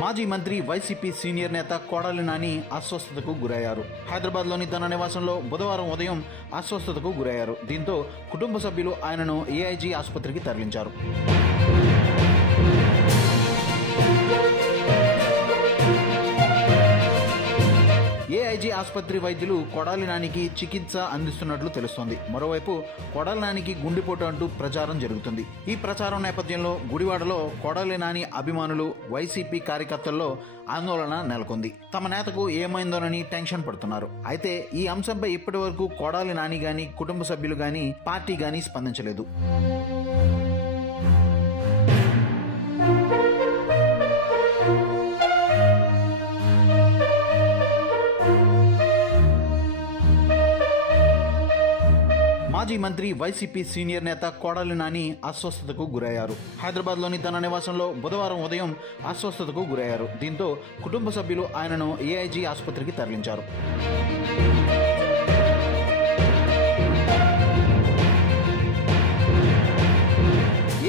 మాజీ మంత్రి YCP senior నేత కొడాలి నాని అస్వస్థతకు గురయ్యారు. హైదరాబాద్ లోని తన నివాసంలో బుధవారం ఉదయం అస్వస్థతకు గురయ్యారు. దీంతో కుటుంబ సభ్యులు ఆయనను ఏఐజీ ఆసుపత్రికి తరలించారు. ఏఐజీ ఆసుపత్రి వైద్యులు కొడాలి నానికి చికిత్స అందిస్తున్నట్లు తెలుస్తోంది. మరోవైపు కొడాలి నానికి గుండెపోటు అంటూ ప్రచారం జరుగుతుంది. ఈ ప్రచారం నేపథ్యంలో గుడివాడలో కొడాలి నాని అభిమానులు, వైసీపీ కార్యకర్తల్లో ఆందోళన నెలకొంది. తమ నేతకు ఏమైందోనని టెన్షన్ పడుతున్నారు. అయితే ఈ అంశంపై ఇప్పటి వరకు కొడాలి నాని గాని, కుటుంబ సభ్యులు గాని, పార్టీ గాని స్పందించలేదు. మాజీ మంత్రి వైసీపీ సీనియర్ నేత కొడాలి నాని అస్వస్థతకు గురయ్యారు. హైదరాబాద్ లోని తన నివాసంలో బుధవారం ఉదయం అస్వస్థతకు గురయ్యారు. దీంతో కుటుంబ సభ్యులు ఆయనను ఏఐజీ ఆసుపత్రికి తరలించారు.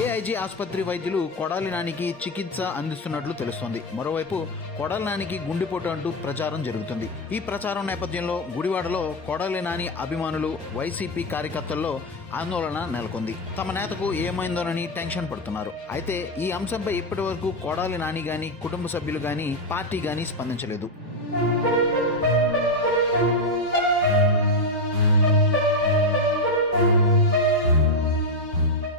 ఏఐజీ ఆసుపత్రి వైద్యులు కొడాలి నానికి చికిత్స అందిస్తున్నట్లు తెలుస్తోంది. మరోవైపు కొడాలి నానికి గుండెపోటు అంటూ ప్రచారం జరుగుతుంది. ఈ ప్రచారం నేపథ్యంలో గుడివాడలో కొడాలి నాని అభిమానులు, వైసీపీ కార్యకర్తల్లో ఆందోళన నెలకొంది. తమ నేతకు ఏమైందోనని టెన్షన్ పడుతున్నారు. అయితే ఈ అంశంపై ఇప్పటి వరకు కొడాలి నాని గాని, కుటుంబ సభ్యులు గాని, పార్టీ గాని స్పందించలేదు.